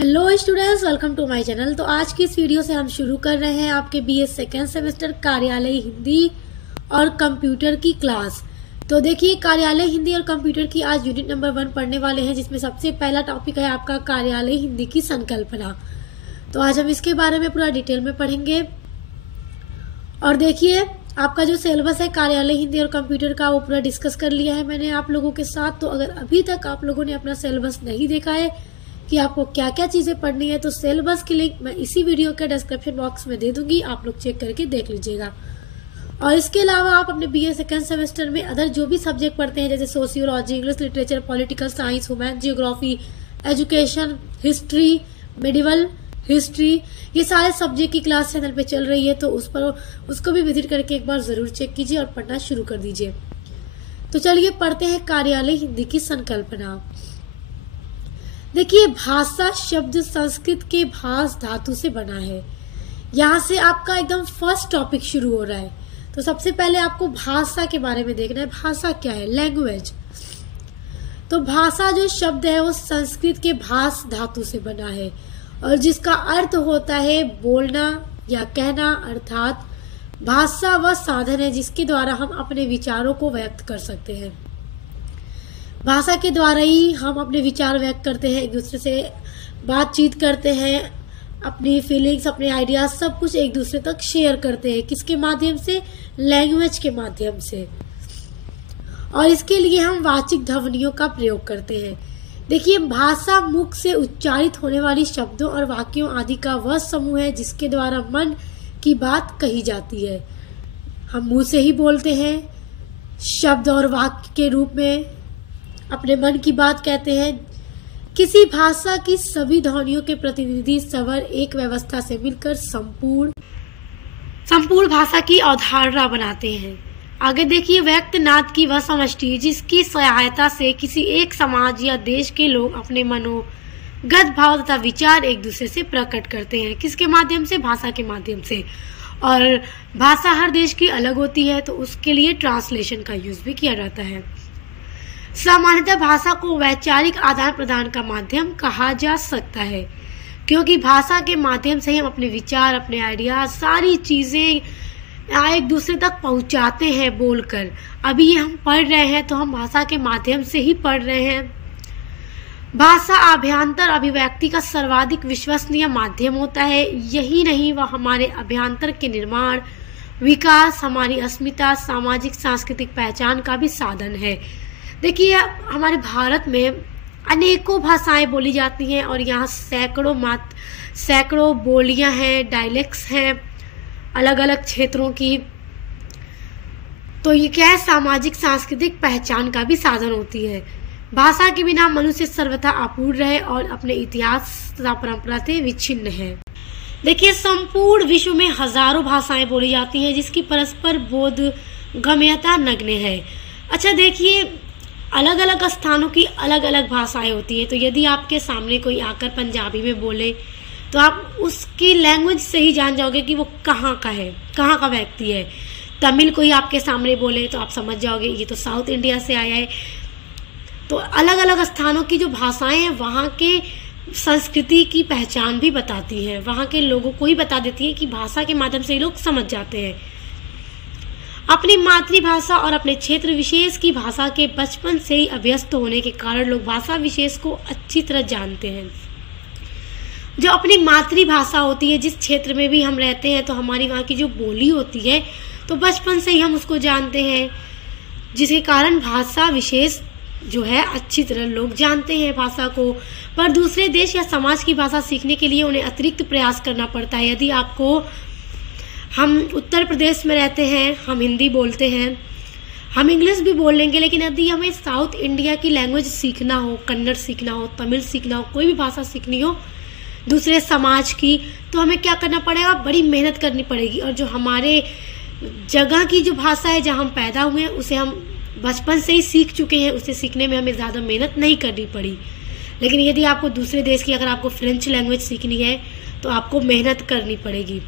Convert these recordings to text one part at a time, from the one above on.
Hello students, welcome to my channel. तो आज की इस वीडियो से हम शुरू कर रहे हैं आपके बीए सेकेंड सेमेस्टर कार्यालय हिंदी और कंप्यूटर की क्लास। तो देखिए, कार्यालय हिंदी और कंप्यूटर की आज यूनिट नंबर 1 पढ़ने वाले हैं, जिसमें सबसे पहला टॉपिक है आपका कार्यालय हिंदी की संकल्पना। तो आज हम इसके बारे में पूरा डिटेल में पढ़ेंगे। और देखिए, आपका जो सिलेबस है कार्यालय हिंदी और कंप्यूटर का, वो पूरा डिस्कस कर लिया है मैंने आप लोगों के साथ। तो अगर अभी तक आप लोगों ने अपना सिलेबस नहीं देखा है कि आपको क्या क्या चीजें पढ़नी है, तो सिलेबस की लिंक मैं इसी वीडियो के डिस्क्रिप्शन बॉक्स में दे दूंगी, आप लोग चेक करके देख लीजिएगा। और इसके अलावा आप अपने बीए सेकेंड सेमेस्टर में अदर जो भी सब्जेक्ट पढ़ते हैं, जैसे sociology, English literature, political science, human geography, education, history, medieval history, ये सारे सब्जेक्ट की क्लास चैनल पे चल रही है, तो उसको भी विजिट करके एक बार जरूर चेक कीजिए और पढ़ना शुरू कर दीजिए। तो चलिए पढ़ते हैं कार्यालय हिंदी की संकल्पना। देखिए, भाषा शब्द संस्कृत के भास धातु से बना है। यहाँ से आपका एकदम फर्स्ट टॉपिक शुरू हो रहा है। तो सबसे पहले आपको भाषा के बारे में देखना है। भाषा क्या है? लैंग्वेज। तो भाषा जो शब्द है वो संस्कृत के भास धातु से बना है और जिसका अर्थ होता है बोलना या कहना, अर्थात भाषा वह साधन है जिसके द्वारा हम अपने विचारों को व्यक्त कर सकते हैं। भाषा के द्वारा ही हम अपने विचार व्यक्त करते हैं, एक दूसरे से बातचीत करते हैं, अपनी फीलिंग्स, अपने आइडियाज सब कुछ एक दूसरे तक शेयर करते हैं। किसके माध्यम से? लैंग्वेज के माध्यम से। और इसके लिए हम वाचिक ध्वनियों का प्रयोग करते हैं। देखिए, भाषा मुख से उच्चारित होने वाली शब्दों और वाक्यों आदि का वह समूह है जिसके द्वारा मन की बात कही जाती है। हम मुंह से ही बोलते हैं, शब्द और वाक्य के रूप में अपने मन की बात कहते हैं। किसी भाषा की सभी ध्वनियों के प्रतिनिधि स्वर एक व्यवस्था से मिलकर संपूर्ण भाषा की अवधारणा बनाते हैं। आगे देखिए, व्यक्त नाद की वह समष्टि जिसकी सहायता से किसी एक समाज या देश के लोग अपने मनोगत भाव तथा विचार एक दूसरे से प्रकट करते हैं। किसके माध्यम से? भाषा के माध्यम से। और भाषा हर देश की अलग होती है, तो उसके लिए ट्रांसलेशन का यूज भी किया जाता है। सामान्यतः भाषा को वैचारिक आदान प्रदान का माध्यम कहा जा सकता है, क्योंकि भाषा के माध्यम से हम अपने विचार, अपने आइडिया, सारी चीजें एक दूसरे तक पहुंचाते हैं बोलकर। अभी ये हम पढ़ रहे हैं तो हम भाषा के माध्यम से ही पढ़ रहे हैं। भाषा अभ्यंतर अभिव्यक्ति का सर्वाधिक विश्वसनीय माध्यम होता है। यही नहीं, वह हमारे अभ्यंतर के निर्माण, विकास, हमारी अस्मिता, सामाजिक सांस्कृतिक पहचान का भी साधन है। देखिए, हमारे भारत में अनेकों भाषाएं बोली जाती हैं और यहाँ सैकड़ों बोलियां हैं, डायलेक्ट्स हैं अलग अलग क्षेत्रों की। तो ये क्या है? सामाजिक सांस्कृतिक पहचान का भी साधन होती है। भाषा के बिना मनुष्य सर्वथा अपूर्ण है और अपने इतिहास तथा परंपरा से विच्छिन्न है। देखिए, संपूर्ण विश्व में हजारों भाषाएं बोली जाती हैं जिसकी परस्पर बोधगम्यता नगण्य है। अच्छा, देखिए, अलग अलग स्थानों की अलग अलग भाषाएं होती हैं। तो यदि आपके सामने कोई आकर पंजाबी में बोले तो आप उसकी लैंग्वेज से ही जान जाओगे कि वो कहाँ का है, कहाँ का व्यक्ति है। तमिल कोई आपके सामने बोले तो आप समझ जाओगे ये तो साउथ इंडिया से आया है। तो अलग अलग स्थानों की जो भाषाएं हैं वहाँ के संस्कृति की पहचान भी बताती है, वहाँ के लोगों को ही बता देती है कि भाषा के माध्यम से लोग समझ जाते हैं। अपनी मातृभाषा और अपने क्षेत्र विशेष की भाषा के बचपन से ही अभ्यस्त होने के कारण लोग भाषा विशेष को अच्छी तरह जानते हैं। जो अपनी मातृभाषा होती है, जिस क्षेत्र में भी हम रहते हैं, तो हमारी वहाँ की जो बोली होती है तो बचपन से ही हम उसको जानते हैं, जिसके कारण भाषा विशेष जो है अच्छी तरह लोग जानते हैं भाषा को। पर दूसरे देश या समाज की भाषा सीखने के लिए उन्हें अतिरिक्त प्रयास करना पड़ता है। यदि आपको, हम उत्तर प्रदेश में रहते हैं, हम हिंदी बोलते हैं, हम इंग्लिश भी बोल लेंगे, लेकिन यदि हमें साउथ इंडिया की लैंग्वेज सीखना हो, कन्नड़ सीखना हो, तमिल सीखना हो, कोई भी भाषा सीखनी हो दूसरे समाज की, तो हमें क्या करना पड़ेगा? बड़ी मेहनत करनी पड़ेगी। और जो हमारे जगह की जो भाषा है, जहाँ हम पैदा हुए हैं, उसे हम बचपन से ही सीख चुके हैं, उसे सीखने में हमें ज़्यादा मेहनत नहीं करनी पड़ी। लेकिन यदि आपको दूसरे देश की, अगर आपको फ्रेंच लैंग्वेज सीखनी है तो आपको मेहनत करनी पड़ेगी।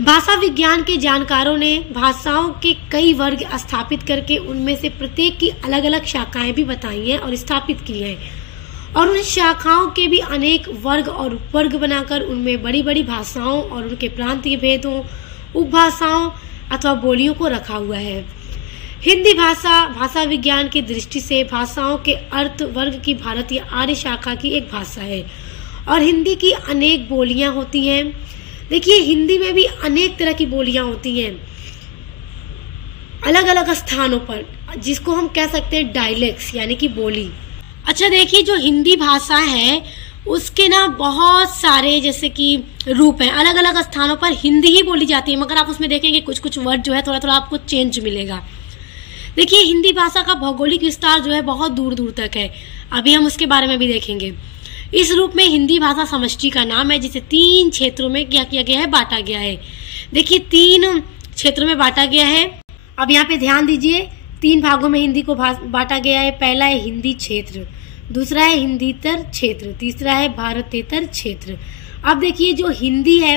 भाषा विज्ञान के जानकारों ने भाषाओं के कई वर्ग स्थापित करके उनमें से प्रत्येक की अलग अलग शाखाएं भी बताई हैं और स्थापित की हैं। और उन शाखाओं के भी अनेक वर्ग और उपवर्ग बनाकर उनमें बड़ी बड़ी भाषाओं और उनके प्रांतीय भेदों, उपभाषाओं अथवा बोलियों को रखा हुआ है। हिंदी भाषा विज्ञान की दृष्टि से भाषाओं के अर्थ वर्ग की भारतीय आर्य शाखा की एक भाषा है और हिंदी की अनेक बोलियां होती हैं। देखिए, हिंदी में भी अनेक तरह की बोलियां होती हैं अलग अलग स्थानों पर, जिसको हम कह सकते हैं डायलेक्ट्स यानी कि बोली। अच्छा, देखिए, जो हिंदी भाषा है उसके ना बहुत सारे जैसे कि रूप हैं। अलग अलग स्थानों पर हिंदी ही बोली जाती है, मगर आप उसमें देखेंगे कुछ कुछ वर्ड जो है थोड़ा थोड़ा आपको चेंज मिलेगा। देखिए, हिंदी भाषा का भौगोलिक विस्तार जो है बहुत दूर दूर तक है। अभी हम उसके बारे में भी देखेंगे। इस रूप में हिंदी भाषा समष्टि का नाम है, जिसे 3 क्षेत्रों में क्या किया गया है, बांटा गया है। देखिए, 3 क्षेत्रों में बांटा गया है। अब यहाँ पे ध्यान दीजिए, 3 भागों में हिंदी को बांटा गया है। पहला है हिंदी क्षेत्र, दूसरा है हिंदीतर क्षेत्र, तीसरा है भारतेतर क्षेत्र। अब देखिए, जो हिंदी है,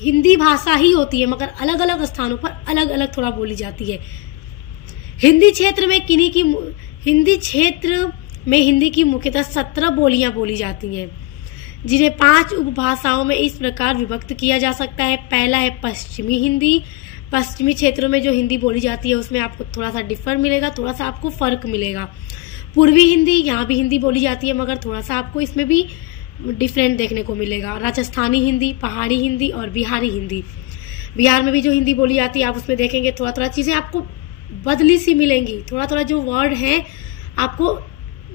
हिंदी भाषा ही होती है, मगर अलग अलग स्थानों पर अलग अलग थोड़ा बोली जाती है। हिंदी क्षेत्र में हिंदी की मुख्यतः 17 बोलियां बोली जाती हैं, जिन्हें 5 उपभाषाओं में इस प्रकार विभक्त किया जा सकता है। पहला है पश्चिमी हिंदी। पश्चिमी क्षेत्रों में जो हिंदी बोली जाती है उसमें आपको थोड़ा सा डिफर मिलेगा, थोड़ा सा आपको फर्क मिलेगा। पूर्वी हिंदी, यहाँ भी हिंदी बोली जाती है, मगर थोड़ा सा आपको इसमें भी डिफरेंट देखने को मिलेगा। राजस्थानी हिंदी, पहाड़ी हिंदी और बिहारी हिंदी। बिहार में भी जो हिंदी बोली जाती है आप उसमें देखेंगे थोड़ा थोड़ा चीज़ें आपको बदली सी मिलेंगी, थोड़ा थोड़ा जो वर्ड हैं आपको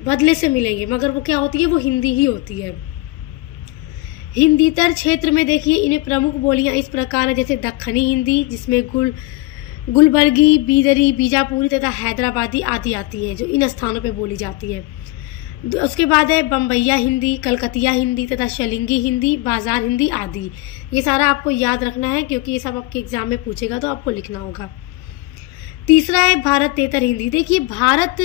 बदले से मिलेंगे, मगर वो क्या होती है, वो हिंदी ही होती है। हिंदीतर क्षेत्र में देखिए, इन्हें प्रमुख बोलियां इस प्रकार है, जैसे दक्खनी हिंदी, जिसमें गुलबर्गी, बीदरी, बीजापुरी तथा हैदराबादी आदि आती हैं, जो इन स्थानों पे बोली जाती है। उसके बाद है बम्बैया हिंदी, कलकतिया हिंदी तथा शलिंगी हिंदी, बाजार हिंदी आदि। ये सारा आपको याद रखना है, क्योंकि ये सब आपके एग्जाम में पूछेगा तो आपको लिखना होगा। तीसरा है भारतेतर हिंदी। देखिए, भारत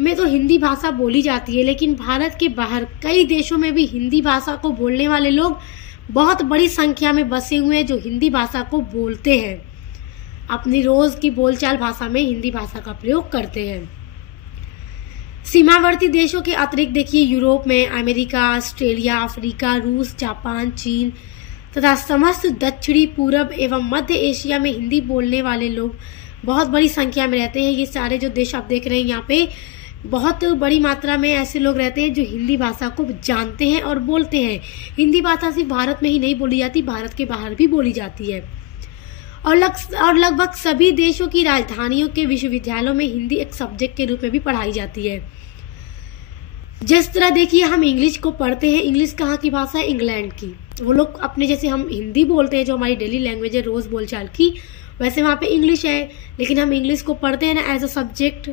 में तो हिंदी भाषा बोली जाती है, लेकिन भारत के बाहर कई देशों में भी हिंदी भाषा को बोलने वाले लोग बहुत बड़ी संख्या में बसे हुए हैं, जो हिंदी भाषा को बोलते हैं, अपनी रोज की बोलचाल भाषा में हिंदी भाषा का प्रयोग करते हैं। सीमावर्ती देशों के अतिरिक्त देखिए, यूरोप में अमेरिका, ऑस्ट्रेलिया, अफ्रीका, रूस, जापान, चीन तथा समस्त दक्षिणी पूर्व एवं मध्य एशिया में हिंदी बोलने वाले लोग बहुत बड़ी संख्या में रहते हैं। ये सारे जो देश आप देख रहे हैं यहाँ पे बहुत बड़ी मात्रा में ऐसे लोग रहते हैं जो हिंदी भाषा को जानते हैं और बोलते हैं। हिंदी भाषा सिर्फ भारत में ही नहीं बोली जाती, भारत के बाहर भी बोली जाती है। और लगभग सभी देशों की राजधानियों के विश्वविद्यालयों में हिंदी एक सब्जेक्ट के रूप में भी पढ़ाई जाती है। जिस तरह देखिए, हम इंग्लिश को पढ़ते हैं, इंग्लिश कहाँ की भाषा है, इंग्लैंड की। वो लोग अपने जैसे हम हिंदी बोलते हैं, जो हमारी डेली लैंग्वेज है रोज बोलचाल की, वैसे वहाँ पे इंग्लिश है, लेकिन हम इंग्लिश को पढ़ते हैं ना एज अ सब्जेक्ट।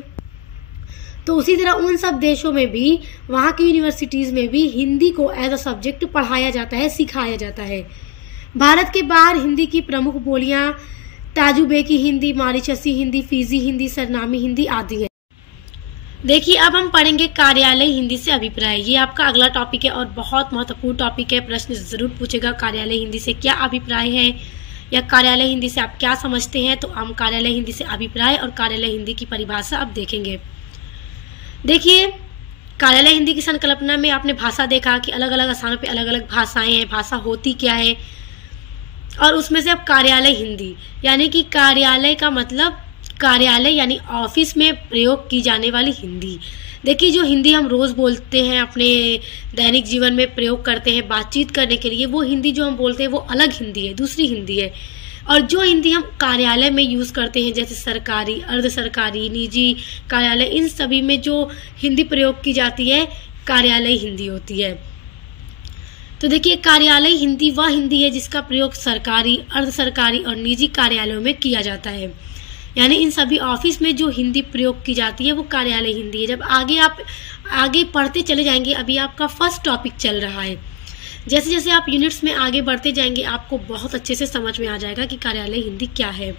तो उसी तरह उन सब देशों में भी, वहाँ की यूनिवर्सिटीज़ में भी हिंदी को एज अ सब्जेक्ट पढ़ाया जाता है, सिखाया जाता है। भारत के बाहर हिंदी की प्रमुख बोलियाँ ताजुबेकी हिंदी, मॉरिशसी हिंदी, फिजी हिंदी, सरनामी हिंदी आदि है। देखिए, अब हम पढ़ेंगे कार्यालय हिंदी से अभिप्राय। ये आपका अगला टॉपिक है और बहुत महत्वपूर्ण टॉपिक है। प्रश्न जरूर पूछेगा, कार्यालय हिंदी से क्या अभिप्राय है या कार्यालय हिंदी से आप क्या समझते हैं। तो हम कार्यालय हिंदी से अभिप्राय और कार्यालय हिंदी की परिभाषा अब देखेंगे। देखिए, कार्यालय हिंदी की संकल्पना में आपने भाषा देखा कि अलग अलग स्थानों पे अलग अलग भाषाएं हैं, भाषा होती क्या है, और उसमें से अब कार्यालय हिंदी यानी कि कार्यालय का मतलब कार्यालय यानी ऑफिस में प्रयोग की जाने वाली हिंदी। देखिए, जो हिंदी हम रोज़ बोलते हैं, अपने दैनिक जीवन में प्रयोग करते हैं बातचीत करने के लिए, वो हिंदी जो हम बोलते हैं वो अलग हिंदी है, दूसरी हिंदी है। और जो हिंदी हम कार्यालय में यूज़ करते हैं, जैसे सरकारी, अर्ध सरकारी, निजी कार्यालय, इन सभी में जो हिंदी प्रयोग की जाती है कार्यालय हिंदी होती है। तो देखिए, कार्यालय हिंदी वह हिंदी है जिसका प्रयोग सरकारी, अर्ध सरकारी और निजी कार्यालयों में किया जाता है। यानी इन सभी ऑफिस में जो हिंदी प्रयोग की जाती है वो कार्यालय हिंदी है। जब आप आगे पढ़ते चले जाएंगे, अभी आपका फर्स्ट टॉपिक चल रहा है, जैसे जैसे आप यूनिट्स में आगे बढ़ते जाएंगे आपको बहुत अच्छे से समझ में आ जाएगा कि कार्यालय हिंदी क्या है।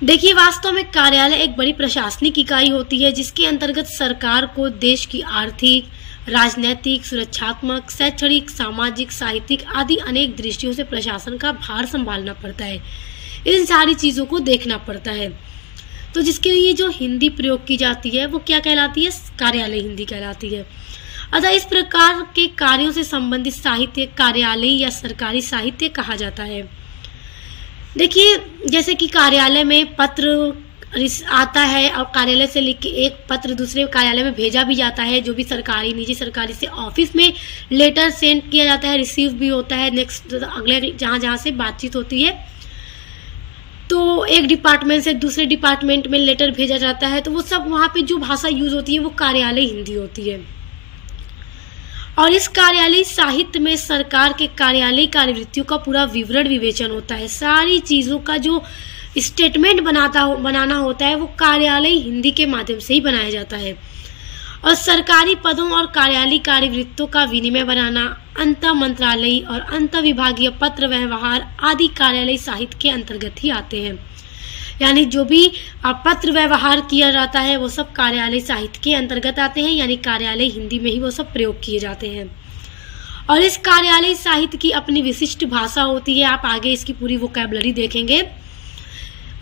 देखिए, वास्तव में कार्यालय एक बड़ी प्रशासनिक इकाई होती है जिसके अंतर्गत सरकार को देश की आर्थिक, राजनैतिक, सुरक्षात्मक, शैक्षणिक, सामाजिक, साहित्यिक आदि अनेक दृष्टियों से प्रशासन का भार संभालना पड़ता है। इन सारी चीज़ों को देखना पड़ता है। तो जिसके लिए जो हिंदी प्रयोग की जाती है वो क्या कहलाती है, कार्यालय हिंदी कहलाती है। अतः इस प्रकार के कार्यों से संबंधित साहित्य कार्यालयी या सरकारी साहित्य कहा जाता है। देखिए, जैसे कि कार्यालय में पत्र आता है और कार्यालय से लिख के एक पत्र दूसरे कार्यालय में भेजा भी जाता है, जो भी सरकारी निजी सरकारी से ऑफिस में लेटर सेंड किया जाता है, रिसीव भी होता है नेक्स्ट अगले जहाँ से बातचीत होती है। तो एक डिपार्टमेंट से दूसरे डिपार्टमेंट में लेटर भेजा जाता है, तो वो सब वहाँ पे जो भाषा यूज होती है वो कार्यालय हिंदी होती है। और इस कार्यालय साहित्य में सरकार के कार्यालय कार्यवृत्तियों का पूरा विवरण विवेचन होता है। सारी चीज़ों का जो स्टेटमेंट बनाना होता है वो कार्यालय हिंदी के माध्यम से ही बनाया जाता है। और सरकारी पदों और कार्यालय कार्यवृत्तों का विनिमय बनाना, अंतर मंत्रालयी और अंतर विभागीय पत्र व्यवहार आदि कार्यालय साहित्य के अंतर्गत ही आते हैं। यानी जो भी पत्र व्यवहार किया जाता है वो सब कार्यालय साहित्य के अंतर्गत आते हैं, यानी कार्यालय हिंदी में ही वो सब प्रयोग किए जाते हैं। और इस कार्यालय साहित्य की अपनी विशिष्ट भाषा होती है। आप आगे इसकी पूरी वोकैबुलरी देखेंगे।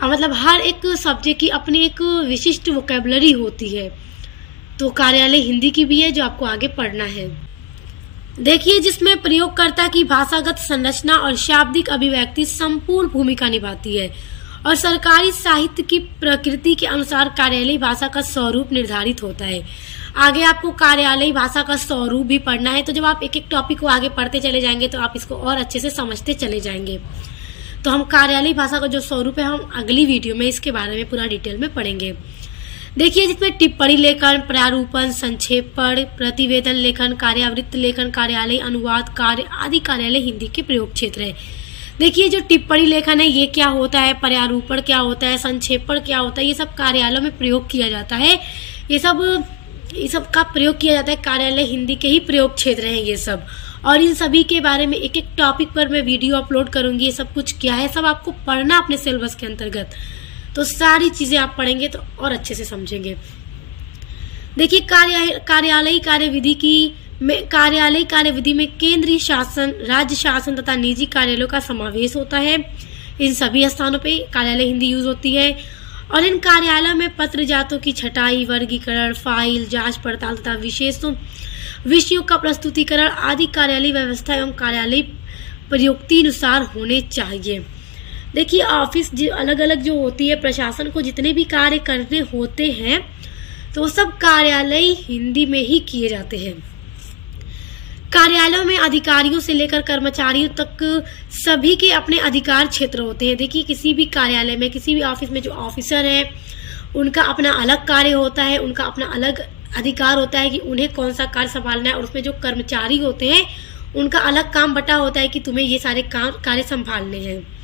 मतलब हर एक सब्जेक्ट की अपनी एक विशिष्ट वोकैबुलरी होती है, तो कार्यालय हिंदी की भी है जो आपको आगे पढ़ना है। देखिए, जिसमें प्रयोगकर्ता की भाषागत संरचना और शाब्दिक अभिव्यक्ति संपूर्ण भूमिका निभाती है। और सरकारी साहित्य की प्रकृति के अनुसार कार्यालय भाषा का स्वरूप निर्धारित होता है। आगे आपको कार्यालय भाषा का स्वरूप भी पढ़ना है, तो जब आप एक एक टॉपिक को आगे पढ़ते चले जाएंगे तो आप इसको और अच्छे से समझते चले जाएंगे। तो हम कार्यालय भाषा का जो स्वरूप है हम अगली वीडियो में इसके बारे में पूरा डिटेल में पढ़ेंगे। देखिए, जिसमें टिप्पणी लेखन, प्रारूपण, संक्षेपण, प्रतिवेदन लेखन, कार्यावृत्त लेखन, कार्यालय अनुवाद कार्य आदि कार्यालय हिंदी के प्रयोग क्षेत्र है। देखिए, जो टिप्पणी लेखन है ये क्या होता है, प्रारूपण क्या होता है, संक्षेपण क्या होता है, ये सब कार्यालयों में प्रयोग किया जाता है। ये सब का प्रयोग किया जाता है, कार्यालय हिंदी के ही प्रयोग क्षेत्र हैं ये सब। और इन सभी के बारे में एक एक टॉपिक पर मैं वीडियो अपलोड करूंगी। ये सब कुछ क्या है सब आपको पढ़ना अपने सिलेबस के अंतर्गत, तो सारी चीजें आप पढ़ेंगे तो और अच्छे से समझेंगे। देखिए, कार्यालय कार्यविधि में केंद्रीय शासन, राज्य शासन तथा निजी कार्यालयों का समावेश होता है। इन सभी स्थानों पे कार्यालय हिंदी यूज होती है। और इन कार्यालयों में पत्र जातों की छटाई, वर्गीकरण, फाइल, जांच पड़ताल तथा विषयों का प्रस्तुतिकरण आदि कार्यालय व्यवस्था एवं कार्यालय प्रयुक्ति अनुसार होने चाहिए। देखिए, ऑफिस अलग अलग जो होती है, प्रशासन को जितने भी कार्य करने होते हैं तो वो सब कार्यालय हिंदी में ही किए जाते हैं। कार्यालयों में अधिकारियों से लेकर कर्मचारियों तक सभी के अपने अधिकार क्षेत्र होते हैं। देखिए, किसी भी कार्यालय में, किसी भी ऑफिस में जो ऑफिसर है उनका अपना अलग कार्य होता है, उनका अपना अलग अधिकार होता है कि उन्हें कौन सा कार्य संभालना है। और उसमें जो कर्मचारी होते हैं उनका अलग काम बटा होता है कि तुम्हें ये सारे कार्य संभालने हैं।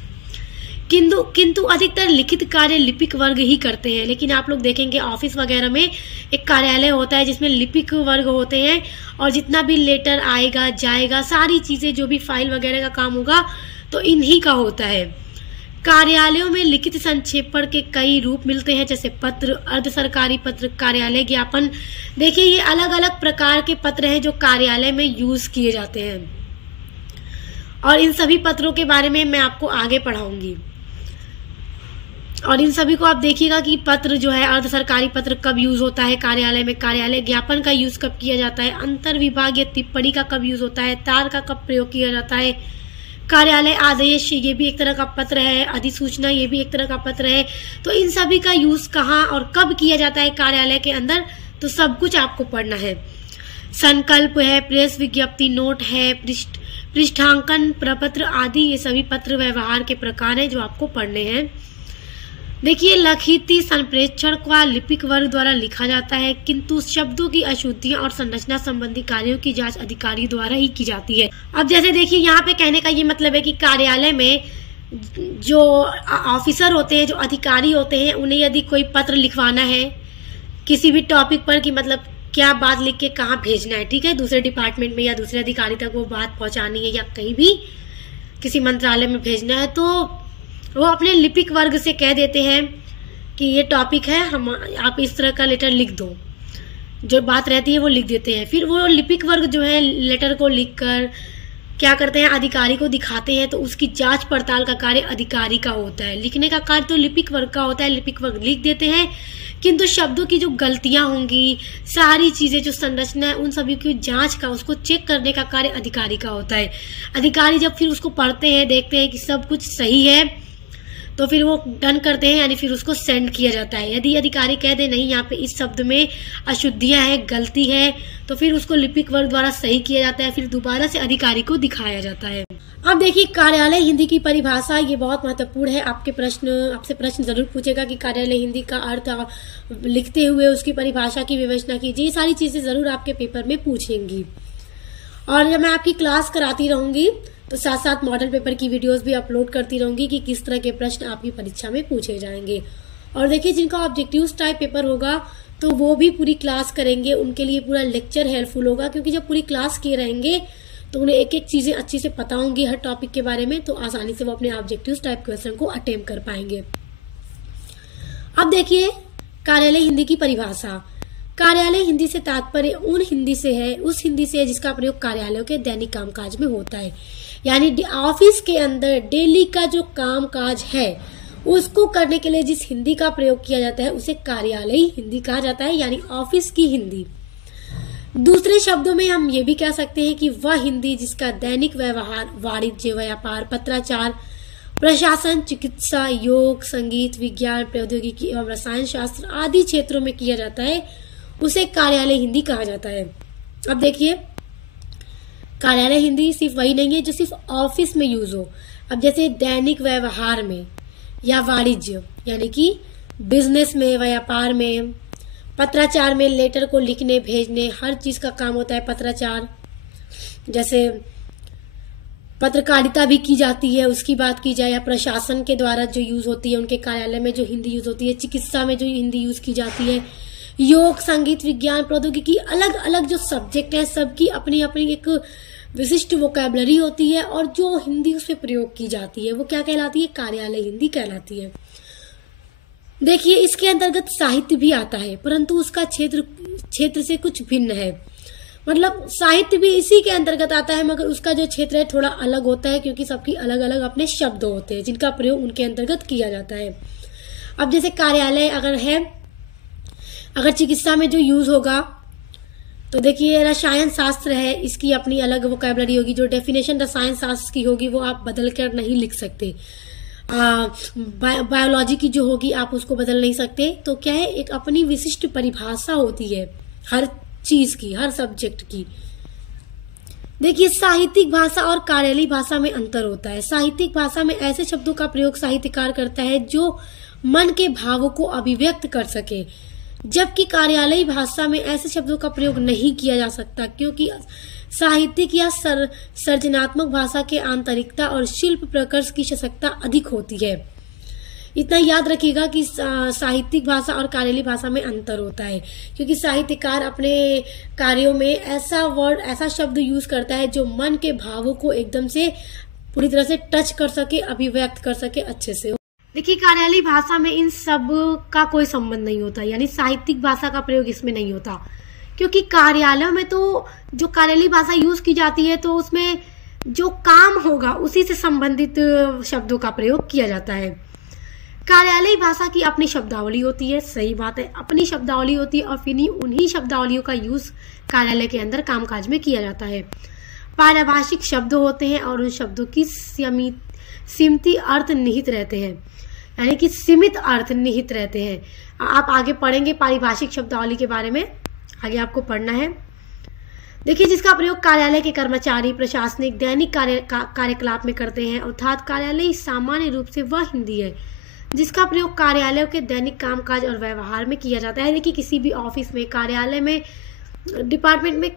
किंतु अधिकतर लिखित कार्य लिपिक वर्ग ही करते हैं। लेकिन आप लोग देखेंगे ऑफिस वगैरह में एक कार्यालय होता है जिसमें लिपिक वर्ग होते हैं, और जितना भी लेटर आएगा जाएगा, सारी चीजें जो भी फाइल वगैरह का काम होगा तो इन्हीं का होता है। कार्यालयों में लिखित संक्षेपण के कई रूप मिलते हैं, जैसे पत्र, अर्ध सरकारी पत्र, कार्यालय ज्ञापन। देखिए, ये अलग अलग प्रकार के पत्र हैं जो कार्यालय में यूज किए जाते हैं, और इन सभी पत्रों के बारे में मैं आपको आगे पढ़ाऊंगी। और इन सभी को आप देखिएगा कि पत्र जो है, अर्ध सरकारी पत्र कब यूज होता है कार्यालय में, कार्यालय ज्ञापन का यूज कब किया जाता है, अंतर विभागीय टिप्पणी का कब यूज होता है, तार का कब प्रयोग किया जाता है, कार्यालय आदेश ये भी एक तरह का पत्र है, अधिसूचना ये भी एक तरह का पत्र है। तो इन सभी का यूज कहाँ और कब किया जाता है कार्यालय के अंदर, तो सब कुछ आपको पढ़ना है। संकल्प है, प्रेस विज्ञप्ति, नोट है, पृष्ठांकन, प्रपत्र आदि, ये सभी पत्र व्यवहार के प्रकार हैं जो आपको पढ़ने हैं। देखिए, लखिती संप्रेषण का लिपिक वर्ग द्वारा लिखा जाता है, किंतु शब्दों की अशुद्धियां और संरचना संबंधी कार्यों की जांच अधिकारी द्वारा ही की जाती है। अब जैसे देखिए, यहाँ पे कहने का ये मतलब है कि कार्यालय में जो ऑफिसर होते हैं, जो अधिकारी होते हैं, उन्हें यदि कोई पत्र लिखवाना है किसी भी टॉपिक पर कि मतलब क्या बात लिख के कहाँ भेजना है, ठीक है, दूसरे डिपार्टमेंट में या दूसरे अधिकारी तक वो बात पहुंचानी है या कहीं भी किसी मंत्रालय में भेजना है, तो वो अपने लिपिक वर्ग से कह देते हैं कि ये टॉपिक है, आप इस तरह का लेटर लिख दो। जो बात रहती है वो लिख देते हैं। फिर वो लिपिक वर्ग जो है लेटर को लिखकर क्या करते हैं, अधिकारी को दिखाते हैं तो उसकी जांच पड़ताल का कार्य अधिकारी का होता है। लिखने का कार्य तो लिपिक वर्ग का होता है, लिपिक वर्ग लिख देते हैं, किंतु शब्दों की जो गलतियां होंगी, सारी चीजें जो संरचना है, उन सभी की जांच का, उसको चेक करने का कार्य अधिकारी का होता है। अधिकारी जब फिर उसको पढ़ते हैं, देखते हैं कि सब कुछ सही है, तो फिर वो डन करते हैं, यानी फिर उसको सेंड किया जाता है। यदि अधिकारी कह दे नहीं यहाँ पे इस शब्द में अशुद्धियां हैं, गलती है, तो फिर उसको लिपिक वर्ग द्वारा सही किया जाता है, फिर दोबारा से अधिकारी को दिखाया जाता है। अब देखिए कार्यालय हिंदी की परिभाषा, ये बहुत महत्वपूर्ण है। आपसे प्रश्न जरूर पूछेगा कि कार्यालय हिंदी का अर्थ लिखते हुए उसकी परिभाषा की विवेचना कीजिए। ये सारी चीजें जरूर आपके पेपर में पूछेंगी। और जब मैं आपकी क्लास कराती रहूंगी तो साथ साथ मॉडल पेपर की वीडियोस भी अपलोड करती रहूंगी कि किस तरह के प्रश्न आपकी परीक्षा में पूछे जाएंगे। और देखिए जिनका ऑब्जेक्टिव टाइप पेपर होगा तो वो भी पूरी क्लास करेंगे, उनके लिए पूरा लेक्चर हेल्पफुल होगा, क्योंकि जब पूरी क्लास किए रहेंगे तो उन्हें एक एक चीजें अच्छी से पता होंगी हर टॉपिक के बारे में, तो आसानी से वो अपने ऑब्जेक्टिव टाइप क्वेश्चन को अटेम्प्ट कर पाएंगे। अब देखिए कार्यालय हिंदी की परिभाषा। कार्यालय हिंदी से तात्पर्य उस हिंदी से है जिसका प्रयोग कार्यालयों के दैनिक कामकाज में होता है। यानी ऑफिस के अंदर डेली का जो कामकाज है उसको करने के लिए जिस हिंदी का प्रयोग किया जाता है उसे कार्यालयी हिंदी कहा जाता है, यानी ऑफिस की हिंदी। दूसरे शब्दों में हम ये भी कह सकते हैं कि वह हिंदी जिसका दैनिक व्यवहार वाणिज्य, व्यापार, पत्राचार, प्रशासन, चिकित्सा, योग, संगीत, विज्ञान, प्रौद्योगिकी एवं रसायन शास्त्र आदि क्षेत्रों में किया जाता है उसे कार्यालय हिंदी कहा जाता है। अब देखिए कार्यालय हिंदी सिर्फ वही नहीं है जो सिर्फ ऑफिस में यूज हो। अब जैसे दैनिक व्यवहार में या वाणिज्य यानी कि बिजनेस में, व्यापार में, पत्राचार में लेटर को लिखने भेजने हर चीज का काम होता है पत्राचार। जैसे पत्रकारिता भी की जाती है, उसकी बात की जाए, या प्रशासन के द्वारा जो यूज होती है उनके कार्यालय में जो हिंदी यूज होती है, चिकित्सा में जो हिंदी यूज की जाती है, योग, संगीत, विज्ञान, प्रौद्योगिकी, अलग अलग जो सब्जेक्ट है सबकी अपनी अपनी एक विशिष्ट वोकैबुलरी होती है और जो हिंदी उसमें प्रयोग की जाती है वो क्या कहलाती है, कार्यालय हिंदी कहलाती है। देखिए इसके अंतर्गत साहित्य भी आता है, परंतु उसका क्षेत्र से कुछ भिन्न है। मतलब साहित्य भी इसी के अंतर्गत आता है, मगर उसका जो क्षेत्र है थोड़ा अलग होता है, क्योंकि सबकी अलग अलग अपने शब्द होते हैं जिनका प्रयोग उनके अंतर्गत किया जाता है। अब जैसे कार्यालय अगर चिकित्सा में जो यूज होगा तो देखिए रसायन शास्त्र है, इसकी अपनी अलग वोकैबुलरी होगी। जो डेफिनेशन रसायन शास्त्र की होगी वो आप बदल कर नहीं लिख सकते। बायोलॉजी की जो होगी आप उसको बदल नहीं सकते। तो क्या है, एक अपनी विशिष्ट परिभाषा होती है हर चीज की, हर सब्जेक्ट की। देखिए साहित्यिक भाषा और कार्यालयी भाषा में अंतर होता है। साहित्यिक भाषा में ऐसे शब्दों का प्रयोग साहित्यकार करता है जो मन के भावों को अभिव्यक्त कर सके, जबकि कार्यालयी भाषा में ऐसे शब्दों का प्रयोग नहीं किया जा सकता, क्योंकि साहित्यिक या सर्जनात्मक भाषा के आंतरिकता और शिल्प प्रकर्ष की सशक्ता अधिक होती है। इतना याद रखिएगा कि साहित्यिक भाषा और कार्यालयी भाषा में अंतर होता है, क्योंकि साहित्यकार अपने कार्यों में ऐसा शब्द यूज करता है जो मन के भावों को एकदम से पूरी तरह से टच कर सके, अभिव्यक्त कर सके अच्छे से। देखिए कार्यालयी भाषा में इन सब का कोई संबंध नहीं होता, यानी साहित्यिक भाषा का प्रयोग इसमें नहीं होता, क्योंकि कार्यालयों में तो जो कार्यालयी भाषा यूज की जाती है तो उसमें जो काम होगा उसी से संबंधित शब्दों का प्रयोग किया जाता है। कार्यालयी भाषा की अपनी शब्दावली होती है, सही बात है, अपनी शब्दावली होती है और फिर उन्हीं शब्दावलियों का यूज कार्यालय के अंदर कामकाज में किया जाता है। पारिभाषिक शब्द होते हैं और उन शब्दों की सीमित अर्थ निहित रहते हैं, यानी कि सीमित अर्थ निहित रहते हैं। आप आगे पढ़ेंगे पारिभाषिक शब्दावली के बारे में, आगे आपको पढ़ना है। देखिए जिसका प्रयोग कार्यालय के कर्मचारी प्रशासनिक दैनिक कार्यकलाप में करते हैं, अर्थात कार्यालय सामान्य रूप से वह हिंदी है जिसका प्रयोग कार्यालयों के दैनिक कामकाज और व्यवहार में किया जाता है। देखिए किसी भी ऑफिस में, कार्यालय में, डिपार्टमेंट में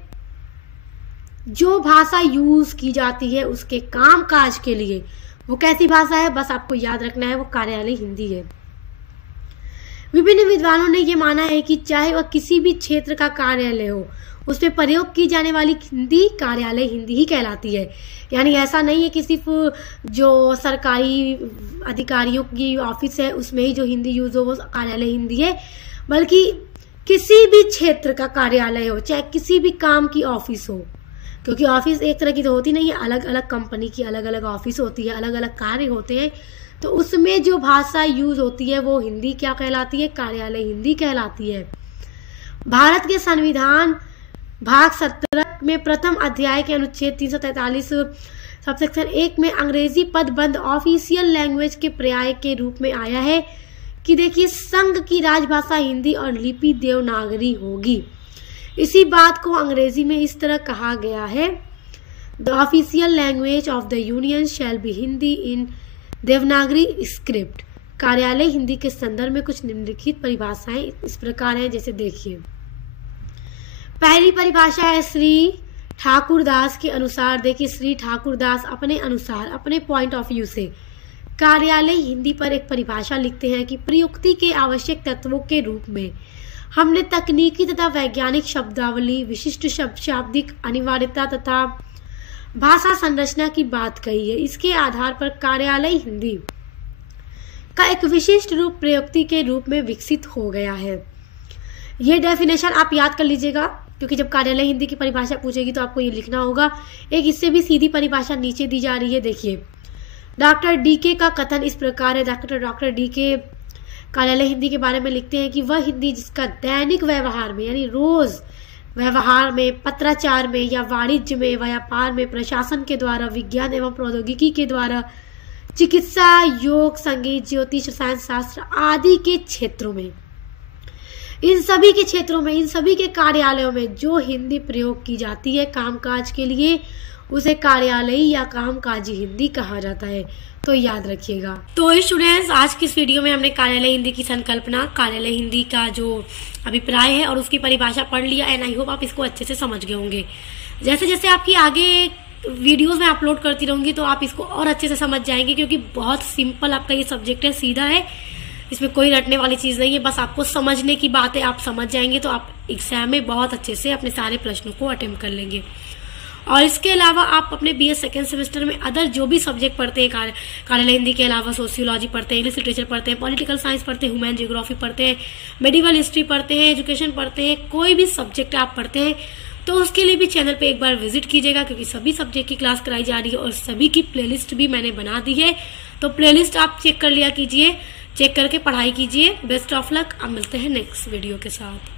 जो भाषा यूज की जाती है उसके कामकाज के लिए वो कैसी भाषा है, बस आपको याद रखना है, वो कार्यालय हिंदी है। विभिन्न विद्वानों ने ये माना है कि चाहे वह किसी भी क्षेत्र का कार्यालय हो, उसमें प्रयोग की जाने वाली हिंदी कार्यालय हिंदी ही कहलाती है। यानी ऐसा नहीं है कि सिर्फ जो सरकारी अधिकारियों की ऑफिस है उसमें ही जो हिंदी यूज हो वो कार्यालय हिंदी है, बल्कि किसी भी क्षेत्र का कार्यालय हो, चाहे किसी भी काम की ऑफिस हो, क्योंकि ऑफिस एक तरह की तो होती नहीं है, अलग अलग कंपनी की अलग अलग ऑफिस होती है, अलग अलग कार्य होते हैं, तो उसमें जो भाषा यूज होती है वो हिंदी क्या कहलाती है, कार्यालय हिंदी कहलाती है। भारत के संविधान भाग 17 में प्रथम अध्याय के अनुच्छेद 343 सबसेक्शन 1 में अंग्रेजी पदबंध ऑफिशियल लैंग्वेज के पर्याय के रूप में आया है कि देखिए संघ की राजभाषा हिंदी और लिपि देवनागरी होगी। इसी बात को अंग्रेजी में इस तरह कहा गया है, the official language of the union shall be Hindi in Devanagari script. कार्यालय हिंदी के संदर्भ में कुछ निम्नलिखित परिभाषाएं इस प्रकार हैं, जैसे देखिए पहली परिभाषा है श्री ठाकुरदास के अनुसार। देखिए श्री ठाकुरदास अपने अनुसार, अपने पॉइंट ऑफ व्यू से कार्यालय हिंदी पर एक परिभाषा लिखते हैं कि प्रयुक्ति के आवश्यक तत्वों के रूप में हमने तकनीकी तथा वैज्ञानिक शब्दावली, विशिष्ट शाब्दिक अनिवार्यता तथा भाषा संरचना की बात कही है। इसके आधार पर कार्यालय हिंदी का एक विशिष्ट रूप प्रयुक्ति के रूप में विकसित हो गया है। ये डेफिनेशन आप याद कर लीजिएगा, क्योंकि जब कार्यालय हिंदी की परिभाषा पूछेगी तो आपको ये लिखना होगा। एक इससे भी सीधी परिभाषा नीचे दी जा रही है, देखिए डॉक्टर डीके का कथन इस प्रकार है। डॉक्टर डीके कार्यालय हिंदी के बारे में लिखते हैं कि वह हिंदी जिसका दैनिक व्यवहार में, यानी रोज व्यवहार में, पत्राचार में या वाणिज्य में, व्यापार में, प्रशासन के द्वारा, विज्ञान एवं प्रौद्योगिकी के द्वारा, चिकित्सा, योग, संगीत, ज्योतिष, रसायन शास्त्र आदि के क्षेत्रों में, इन सभी के क्षेत्रों में, इन सभी के कार्यालयों में जो हिंदी प्रयोग की जाती है कामकाज के लिए, उसे कार्यालयी या कामकाजी हिंदी कहा जाता है। तो याद रखिएगा। तो स्टूडेंट्स, आज की इस वीडियो में हमने कार्यालय हिंदी की संकल्पना, कार्यालय हिंदी का जो अभिप्राय है और उसकी परिभाषा पढ़ लिया एंड आई होप आप इसको अच्छे से समझ गए होंगे। जैसे जैसे आपकी आगे वीडियोस में अपलोड करती रहूंगी तो आप इसको और अच्छे से समझ जाएंगे, क्योंकि बहुत सिंपल आपका ये सब्जेक्ट है, सीधा है, इसमें कोई रटने वाली चीज नहीं है, बस आपको समझने की बात है। आप समझ जाएंगे तो आप एग्जाम में बहुत अच्छे से अपने सारे प्रश्नों को अटेम्प्ट कर लेंगे। और इसके अलावा आप अपने बीए सेकेंड सेमेस्टर में अदर जो भी सब्जेक्ट पढ़ते हैं, कार्यालय हिंदी के अलावा सोशियोलॉजी पढ़ते हैं, इंग्लिश लिटरेचर पढ़ते हैं, पॉलिटिकल साइंस पढ़ते हैं, ह्यूमन जियोग्राफी पढ़ते हैं, मेडिवल हिस्ट्री पढ़ते हैं, एजुकेशन पढ़ते हैं, कोई भी सब्जेक्ट आप पढ़ते हैं तो उसके लिए भी चैनल पे एक बार विजिट कीजिएगा, क्योंकि सभी सब्जेक्ट की क्लास कराई जा रही है और सभी की प्लेलिस्ट भी मैंने बना दी है। तो प्लेलिस्ट आप चेक कर लिया कीजिए, चेक करके पढ़ाई कीजिए। Best of luck. अब मिलते हैं नेक्स्ट वीडियो के साथ।